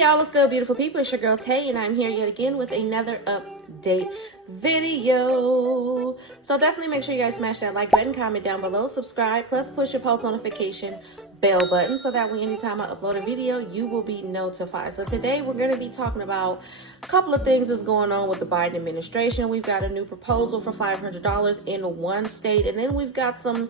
y'all, what's good, beautiful people? It's your girl Tay, and I'm here yet again with another update video. So definitely make sure you guys smash that like button, comment down below, subscribe, plus push your post notification bell button so that way anytime I upload a video, you will be notified. So today we're going to be talking about a couple of things that's going on with the Biden administration. We've got a new proposal for $500 in one state, and then we've got some,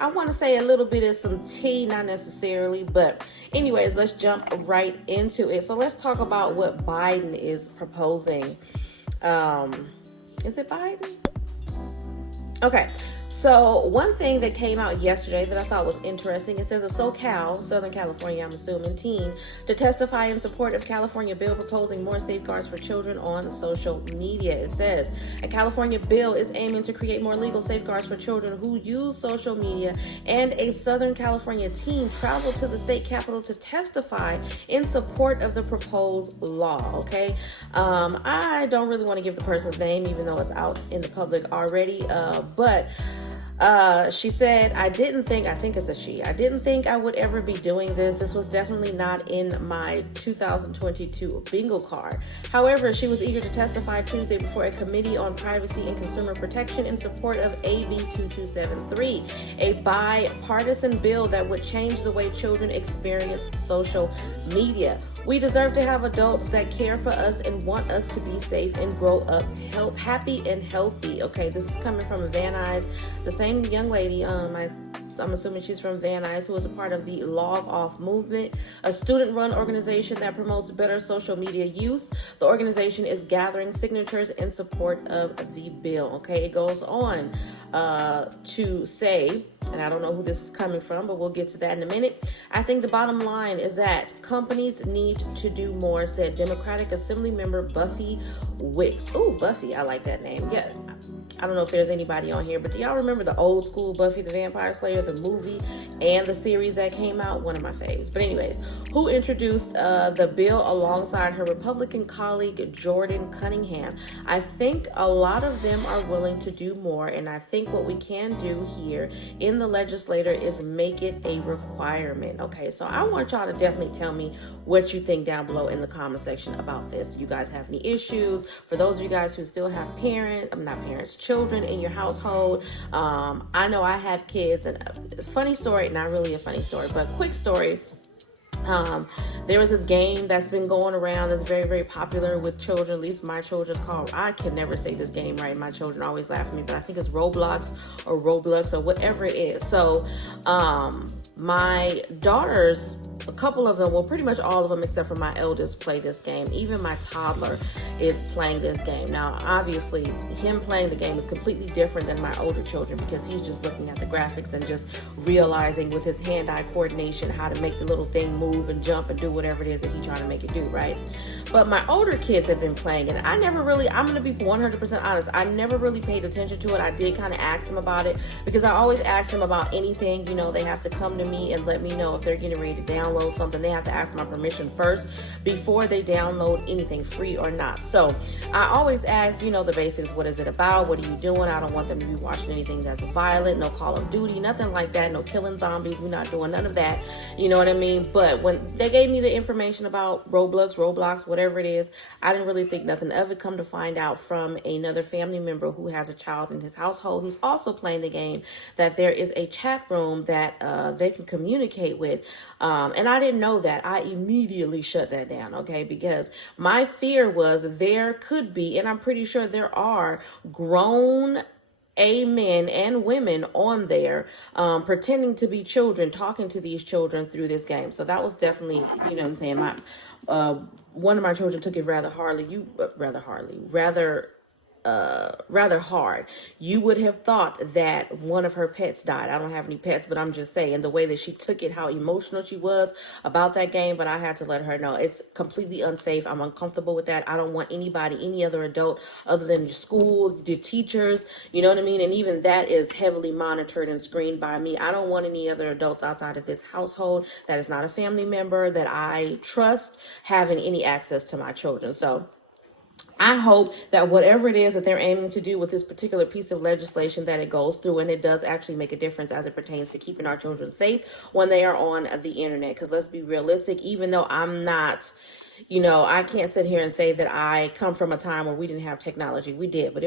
I want to say a little bit of some tea, not necessarily, but anyways, let's jump right into it. So let's talk about what Biden is proposing. Is it Biden? Okay. So one thing that came out yesterday that I thought was interesting, it says a SoCal, Southern California, I'm assuming, teen to testify in support of California bill proposing more safeguards for children on social media. It says a California bill is aiming to create more legal safeguards for children who use social media, and a Southern California teen traveled to the state capitol to testify in support of the proposed law. Okay, I don't really want to give the person's name, even though it's out in the public already, but she said, I didn't think I would ever be doing this. This was definitely not in my 2022 bingo card. However, she was eager to testify Tuesday before a committee on privacy and consumer protection in support of AB 2273, a bipartisan bill that would change the way children experience social media. We deserve to have adults that care for us and want us to be safe and grow up happy and healthy. Okay, this is coming from Van Nuys, the same young lady, I'm assuming she's from Van Nuys, who is a part of the Log Off movement, a student-run organization that promotes better social media use. The organization is gathering signatures in support of the bill. Okay, it goes on to say, and I don't know who this is coming from, but we'll get to that in a minute. I think the bottom line is that companies need to do more, said Democratic Assembly member Buffy Wicks. Ooh, Buffy, I like that name. Yeah, I don't know if there's anybody on here, but do y'all remember the old school Buffy the Vampire Slayer, the movie and the series that came out? One of my faves. But anyways, who introduced the bill alongside her Republican colleague Jordan Cunningham. I think a lot of them are willing to do more, and I think what we can do here in the legislature is make it a requirement. Okay, so I want y'all to definitely tell me what you think down below in the comment section about this. Do you guys have any issues? For those of you guys who still have children in your household, I know I have kids, and funny story, not really a funny story, but quick story. There was this game that's been going around that's very, very popular with children, at least my children's called, I can never say this game right, my children always laugh at me, but I think it's Roblox or whatever it is. So my daughters, a couple of them, well, pretty much all of them except for my eldest, play this game. Even my toddler is playing this game. Now, obviously, him playing the game is completely different than my older children because he's just looking at the graphics and just realizing with his hand-eye coordination how to make the little thing move and jump and do whatever it is that he's trying to make it do, right? But my older kids have been playing it. I'm going to be 100% honest, I never really paid attention to it. I did kind of ask them about it because I always ask them about anything. You know, they have to come to me and let me know if they're getting ready to download something. They have to ask my permission first before they download anything, free or not. So I always ask, you know, the basics. What is it about? What are you doing? I don't want them to be watching anything that's violent, no Call of Duty, nothing like that, no killing zombies. We're not doing none of that. You know what I mean? But when they gave me the information about Roblox, whatever it is, I didn't really think nothing of it. Come to find out from another family member who has a child in his household who's also playing the game that there is a chat room that they can communicate with. And I didn't know that. I immediately shut that down, okay? Because my fear was there could be, and I'm pretty sure there are, grown men and women on there pretending to be children, talking to these children through this game. So that was definitely, you know what I'm saying, one of my children took it rather hard. You would have thought that one of her pets died. I don't have any pets, but I'm just saying the way that she took it, how emotional she was about that game. But I had to let her know it's completely unsafe. I'm uncomfortable with that. I don't want any other adult other than your school, your teachers, you know what I mean? And even that is heavily monitored and screened by me. I don't want any other adults outside of this household that is not a family member that I trust having any access to my children. So I hope that whatever it is that they're aiming to do with this particular piece of legislation, that it goes through and it does actually make a difference as it pertains to keeping our children safe when they are on the internet. Because let's be realistic, even though I'm not I can't sit here and say that I come from a time where we didn't have technology. We did, but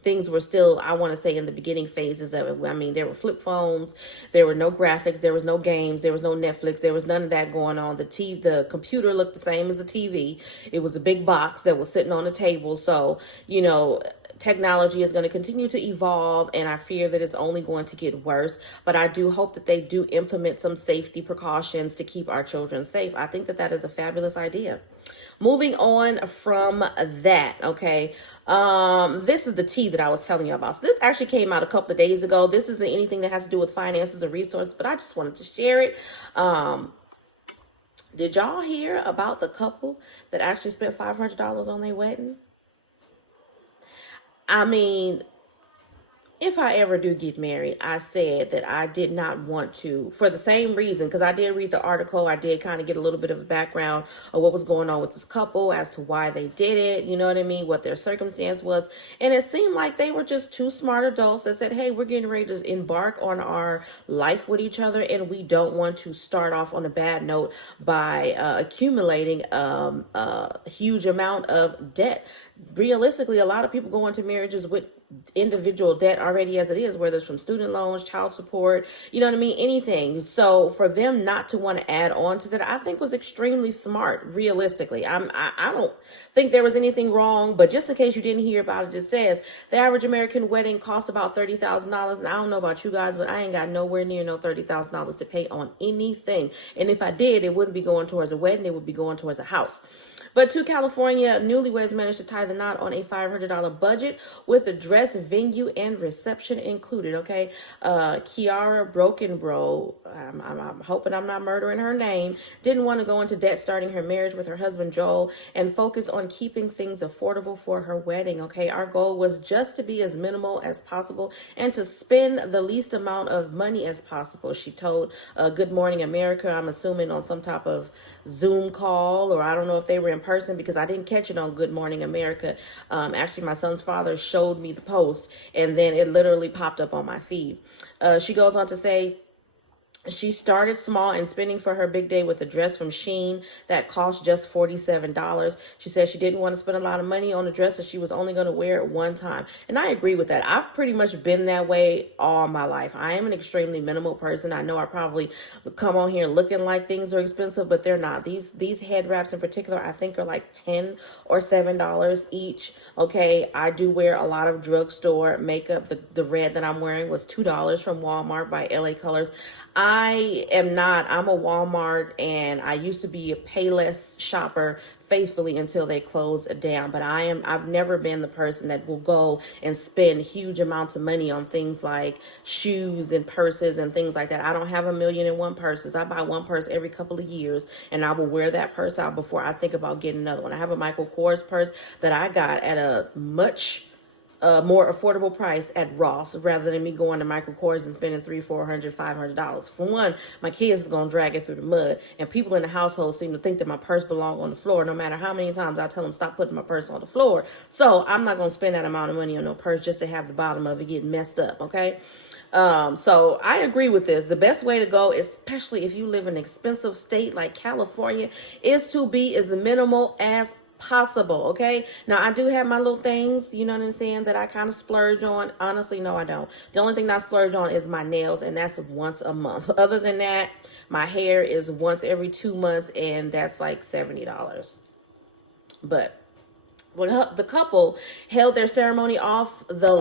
things were still, I want to say, in the beginning phases of it. I mean, there were flip phones, there were no graphics, there was no games, there was no Netflix, there was none of that going on. The computer looked the same as a TV. It was a big box that was sitting on the table. So, technology is going to continue to evolve, and I fear that it's only going to get worse. But I do hope that they do implement some safety precautions to keep our children safe. I think that is a fabulous idea. Moving on from that, okay. This is the tea that I was telling you about. So this actually came out a couple of days ago. This isn't anything that has to do with finances or resources, but I just wanted to share it. Did y'all hear about the couple that actually spent $500 on their wedding? I mean, if I ever do get married, I said that I did not want to, for the same reason, because I did read the article. I did kind of get a little bit of a background of what was going on with this couple as to why they did it. You know what I mean? What their circumstance was. And it seemed like they were just two smart adults that said, hey, we're getting ready to embark on our life with each other, and we don't want to start off on a bad note by accumulating a huge amount of debt. Realistically, a lot of people go into marriages with individual debt already as it is, whether it's from student loans, child support, you know what I mean, anything. So for them not to want to add on to that, I think was extremely smart. Realistically, I don't think there was anything wrong, but just in case you didn't hear about it, it says the average American wedding costs about $30,000. And I don't know about you guys, but I ain't got nowhere near no $30,000 to pay on anything. And if I did, it wouldn't be going towards a wedding, it would be going towards a house. But two California newlyweds managed to tie the knot on a $500 budget with the dress, venue, and reception included. Okay, Kiara Brokenbro, I'm hoping I'm not murdering her name, didn't want to go into debt starting her marriage with her husband Joel and focused on keeping things affordable for her wedding. Okay, our goal was just to be as minimal as possible and to spend the least amount of money as possible, she told Good Morning America. I'm assuming on some type of Zoom call, or I don't know if they were in person because I didn't catch it on Good Morning America. Actually, my son's father showed me the post and then it literally popped up on my feed. She goes on to say, she started small and spending for her big day with a dress from Shein that cost just $47. She said she didn't want to spend a lot of money on a dress, so she was only going to wear it one time. And I agree with that. I've pretty much been that way all my life. I am an extremely minimal person. I know I probably come on here looking like things are expensive, but they're not. These head wraps in particular, I think are like $10 or $7 each. Okay, I do wear a lot of drugstore makeup. The red that I'm wearing was $2 from Walmart by LA Colors. I'm a Walmart, and I used to be a Payless shopper faithfully until they closed down. But I've never been the person that will go and spend huge amounts of money on things like shoes and purses and things like that. I don't have a million and one purses. I buy one purse every couple of years, and I will wear that purse out before I think about getting another one. I have a Michael Kors purse that I got at a much more affordable price at Ross rather than me going to Michael Kors and spending $300, $400, $500. For one, my kids is gonna drag it through the mud, and people in the household seem to think that my purse belongs on the floor, no matter how many times I tell them stop putting my purse on the floor. So I'm not gonna spend that amount of money on no purse just to have the bottom of it get messed up. Okay. So I agree with this. The best way to go, especially if you live in an expensive state like California, is to be as minimal as possible. Okay, now I do have my little things, you know what I'm saying, that I kind of splurge on. Honestly, no, I don't. The only thing that I splurge on is my nails, and that's once a month. Other than that, my hair is once every 2 months, and that's like $70. But well, the couple held their ceremony off the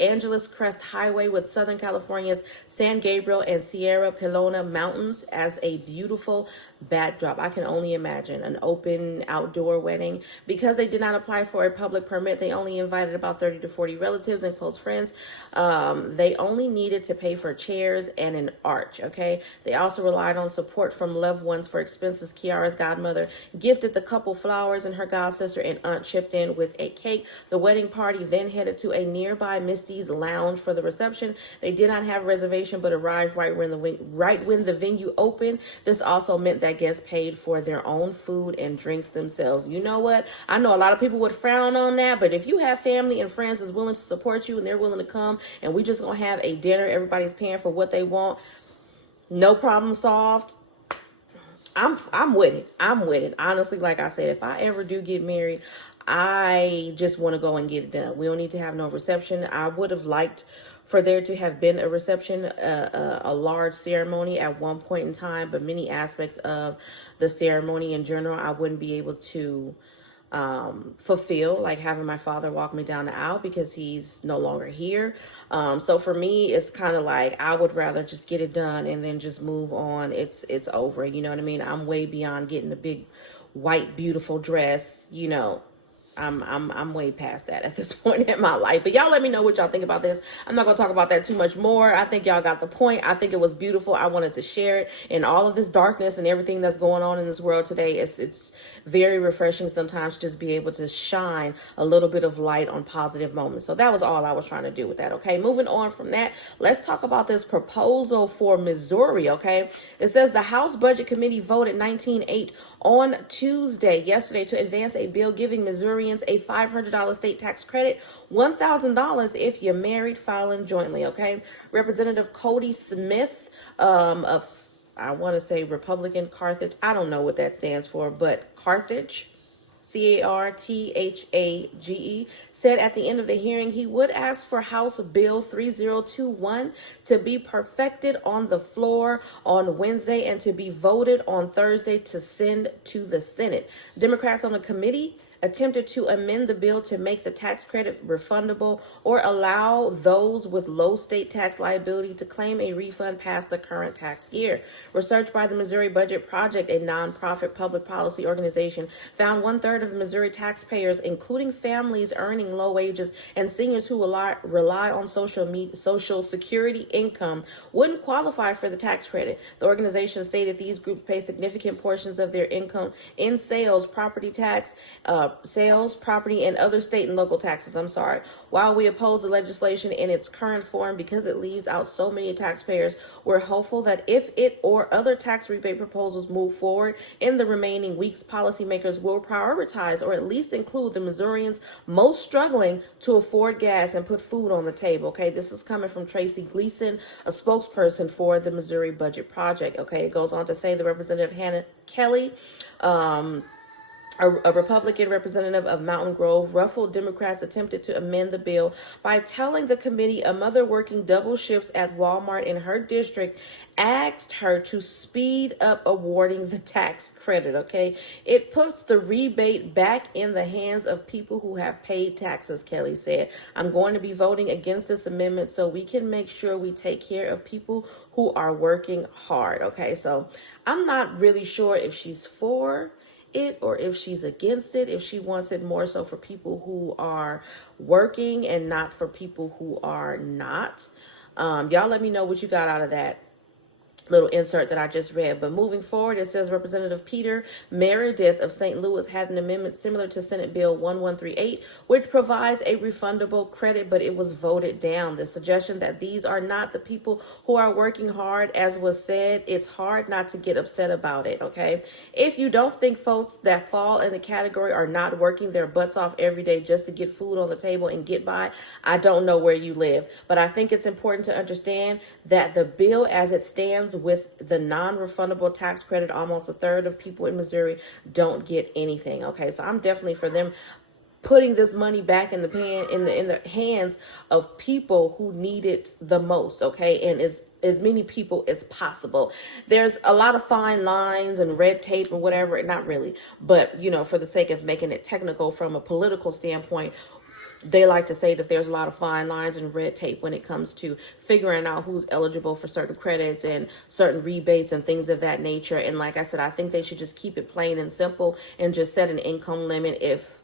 Angeles Crest Highway with Southern California's San Gabriel and Sierra Pelona Mountains as a beautiful backdrop. I can only imagine an open outdoor wedding. Because they did not apply for a public permit, they only invited about 30 to 40 relatives and close friends. They only needed to pay for chairs and an arch, okay? They also relied on support from loved ones for expenses. Kiara's godmother gifted the couple flowers, and her godsister and aunt chipped in with a cake. The wedding party then headed to a nearby Misty's Lounge for the reception. They did not have a reservation, but arrived right when the venue opened. This also meant that guests paid for their own food and drinks themselves. You know what? I know a lot of people would frown on that, but if you have family and friends that's willing to support you and they're willing to come, and we just gonna have a dinner, everybody's paying for what they want, no problem solved. I'm with it. I'm with it. Honestly, like I said, if I ever do get married, I just want to go and get it done. We don't need to have no reception. I would have liked for there to have been a reception, a large ceremony at one point in time, but many aspects of the ceremony in general, I wouldn't be able to fulfill, like having my father walk me down the aisle because he's no longer here. So for me, it's kind of like I would rather just get it done and then just move on. It's over. You know what I mean? I'm way beyond getting the big white beautiful dress. I'm way past that at this point in my life. But y'all let me know what y'all think about this. I'm not gonna talk about that too much more. I think y'all got the point. I think it was beautiful. I wanted to share it in all of this darkness and everything that's going on in this world today. It's very refreshing sometimes to just be able to shine a little bit of light on positive moments. So that was all I was trying to do with that. Okay, moving on from that, let's talk about this proposal for Missouri. Okay, it says the House Budget Committee voted 19-8 on Tuesday, yesterday, to advance a bill giving Missourians a $500 state tax credit, $1,000 if you're married filing jointly. Okay, Representative Cody Smith of, I want to say Republican Carthage. I don't know what that stands for, but Carthage, Carthage, said at the end of the hearing he would ask for House Bill 3021 to be perfected on the floor on Wednesday and to be voted on Thursday to send to the Senate. Democrats on the committee attempted to amend the bill to make the tax credit refundable or allow those with low state tax liability to claim a refund past the current tax year. Research by the Missouri Budget Project, a nonprofit public policy organization, found 1/3 of Missouri taxpayers, including families earning low wages and seniors who rely on social security income, wouldn't qualify for the tax credit. The organization stated these groups pay significant portions of their income in sales, property tax, property, and other state and local taxes. While we oppose the legislation in its current form because it leaves out so many taxpayers, we're hopeful that if it or other tax rebate proposals move forward in the remaining weeks, policymakers will prioritize or at least include the Missourians most struggling to afford gas and put food on the table. Okay, this is coming from Tracy Gleason, a spokesperson for the Missouri Budget Project. Okay, it goes on to say the Representative Hannah Kelly, a Republican representative of Mountain Grove, ruffled Democrats attempted to amend the bill by telling the committee a mother working double shifts at Walmart in her district asked her to speed up awarding the tax credit. Okay, it puts the rebate back in the hands of people who have paid taxes, Kelly said. I'm going to be voting against this amendment so we can make sure we take care of people who are working hard. Okay, so I'm not really sure if she's for it or if she's against it, if she wants it more so for people who are working and not for people who are not. Y'all let me know what you got out of that little insert that I just read. But moving forward, it says Representative Peter Meredith of St. Louis had an amendment similar to Senate Bill 1138, which provides a refundable credit, but it was voted down. The suggestion that these are not the people who are working hard, as was said, it's hard not to get upset about it, okay? If you don't think folks that fall in the category are not working their butts off every day just to get food on the table and get by, I don't know where you live. But I think it's important to understand that the bill as it stands with the non-refundable tax credit, almost 1/3 of people in Missouri don't get anything. Okay, so I'm definitely for them putting this money back in the hands of people who need it the most. Okay, and as many people as possible. There's a lot of fine lines and red tape and whatever, not really, but for the sake of making it technical from a political standpoint, they like to say that there's a lot of fine lines and red tape when it comes to figuring out who's eligible for certain credits and certain rebates and things of that nature. And like I said, I think they should just keep it plain and simple and just set an income limit if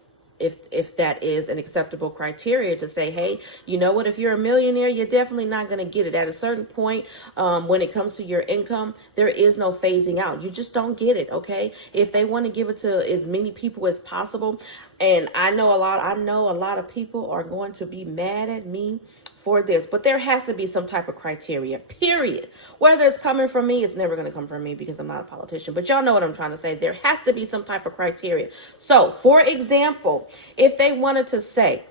that is an acceptable criteria to say, hey, you know what, if you're a millionaire, you're definitely not going to get it. At a certain point, when it comes to your income, there is no phasing out. You just don't get it, okay? If they want to give it to as many people as possible, and I know a lot of people are going to be mad at me for this, but there has to be some type of criteria, period. Whether it's coming from me, it's never going to come from me because I'm not a politician, but y'all know what I'm trying to say. There has to be some type of criteria. So, for example, if they wanted to say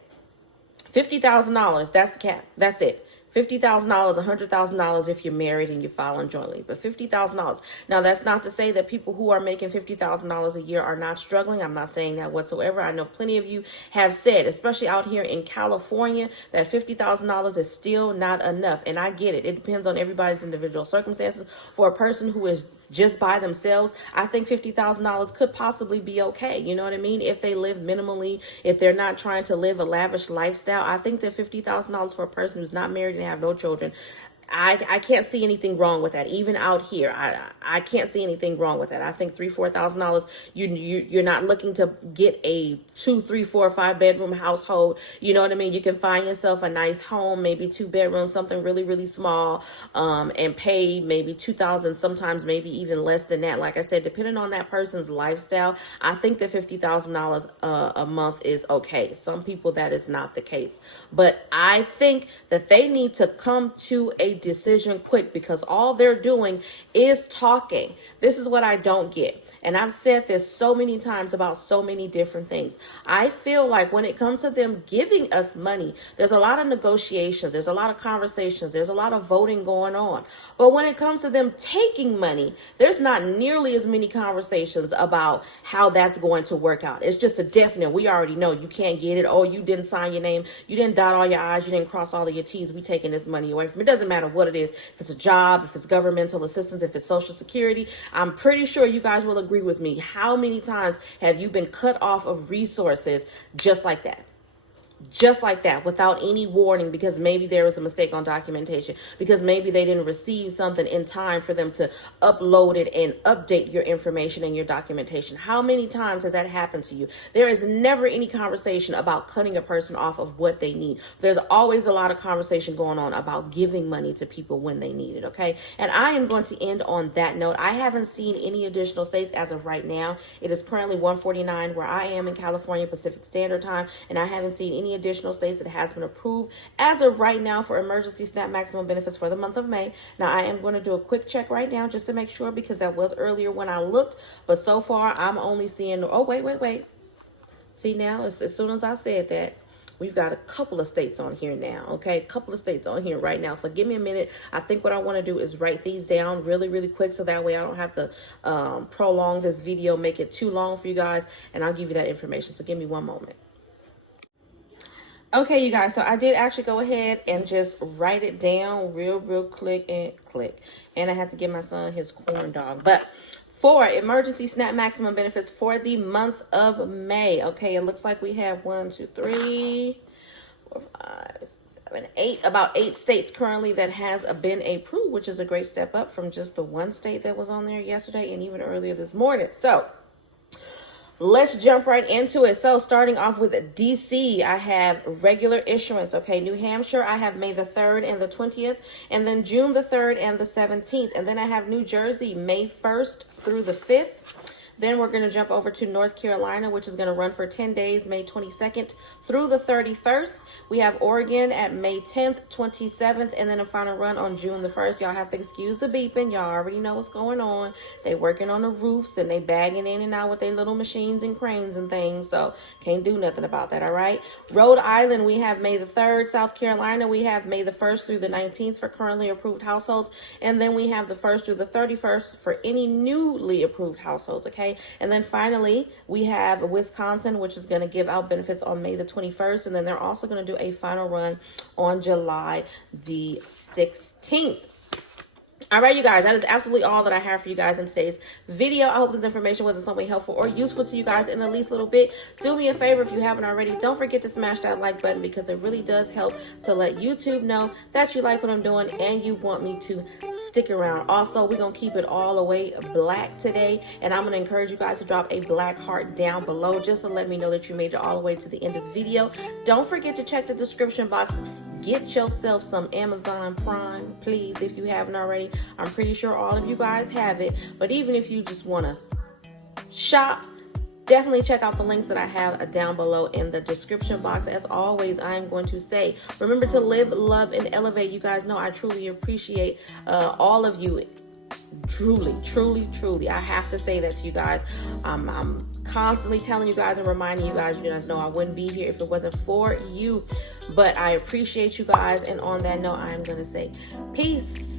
$50,000, that's the cap, that's it. $50,000, $100,000 if you're married and you're filing jointly, but $50,000. Now, that's not to say that people who are making $50,000 a year are not struggling. I'm not saying that whatsoever. I know plenty of you have said, especially out here in California, that $50,000 is still not enough. And I get it. It depends on everybody's individual circumstances. For a person who is just by themselves, I think $50,000 could possibly be okay. You know what I mean? If they live minimally, if they're not trying to live a lavish lifestyle, I think that $50,000 for a person who's not married and have no children, I can't see anything wrong with that. Even out here, I can't see anything wrong with that. I think $3,000-$4,000. You're not looking to get a 2, 3, 4, 5 bedroom household. You know what I mean? You can find yourself a nice home, maybe 2 bedrooms, something really, really small, and pay maybe $2,000, sometimes maybe even less than that. Like I said, depending on that person's lifestyle, I think that $50,000 a month is okay. Some people that is not the case, but I think that they need to come to a decision quick, because all they're doing is talking. This is what I don't get. And I've said this so many times about so many different things. I feel like when it comes to them giving us money, there's a lot of negotiations, there's a lot of conversations, there's a lot of voting going on. But when it comes to them taking money, there's not nearly as many conversations about how that's going to work out. It's just a definite, we already know you can't get it. Oh, you didn't sign your name, you didn't dot all your I's, you didn't cross all of your T's. We taking this money away from it. It doesn't matter what it is. If it's a job, if it's governmental assistance, if it's Social Security, I'm pretty sure you guys will agree with me. How many times have you been cut off of resources just like that? Just like that, without any warning, because maybe there was a mistake on documentation, because maybe they didn't receive something in time for them to upload it and update your information and your documentation. How many times has that happened to you? There is never any conversation about cutting a person off of what they need. There's always a lot of conversation going on about giving money to people when they need it, okay? And I am going to end on that note. I haven't seen any additional states as of right now. It is currently 1:49 where I am in California Pacific Standard Time, and I haven't seen any additional states that has been approved as of right now for emergency SNAP maximum benefits for the month of May. Now, I am going to do a quick check right now just to make sure, because that was earlier when I looked, but so far I'm only seeing, oh, wait. See, now, as soon as I said that, we've got a couple of states on here now, okay? A couple of states on here right now. So give me a minute. I think what I want to do is write these down really, really quick, so that way I don't have to prolong this video, make it too long for you guys, and I'll give you that information. So give me one moment. Okay, you guys, so I did actually go ahead and just write it down real click. And I had to give my son his corn dog. But for emergency SNAP maximum benefits for the month of May, okay, it looks like we have 1, 2, 3, 4, 5, 6, 7, 8, about 8 states currently that has been approved, which is a great step up from just the one state that was on there yesterday and even earlier this morning. So let's jump right into it. So starting off with DC, I have regular issuance. Okay, New Hampshire, I have May the 3rd and the 20th, and then June the 3rd and the 17th. And then I have New Jersey, May 1st through the 5th. Then we're going to jump over to North Carolina, which is going to run for 10 days, May 22nd through the 31st. We have Oregon at May 10th, 27th, and then a final run on June the 1st. Y'all have to excuse the beeping. Y'all already know what's going on. They working on the roofs and they bagging in and out with their little machines and cranes and things, so can't do nothing about that, all right? Rhode Island, we have May the 3rd. South Carolina, we have May the 1st through the 19th for currently approved households, and then we have the 1st through the 31st for any newly approved households, okay? And then finally, we have Wisconsin, which is going to give out benefits on May the 21st. And then they're also going to do a final run on July the 16th. All right, you guys, that is absolutely all that I have for you guys in today's video. I hope this information was in some way helpful or useful to you guys in the least little bit. Do me a favor if you haven't already. Don't forget to smash that like button, because it really does help to let YouTube know that you like what I'm doing and you want me to stick around. Also, we're going to keep it all the way black today, and I'm going to encourage you guys to drop a black heart down below just to let me know that you made it all the way to the end of the video. Don't forget to check the description box. Get yourself some Amazon Prime, please, if you haven't already. I'm pretty sure all of you guys have it. But even if you just want to shop, definitely check out the links that I have down below in the description box. As always, I'm going to say, remember to live, love, and elevate. You guys know I truly appreciate all of you Truly, I have to say that to you guys. I'm constantly telling you guys and reminding you guys know I wouldn't be here if it wasn't for you. But I appreciate you guys. And on that note, I'm going to say peace.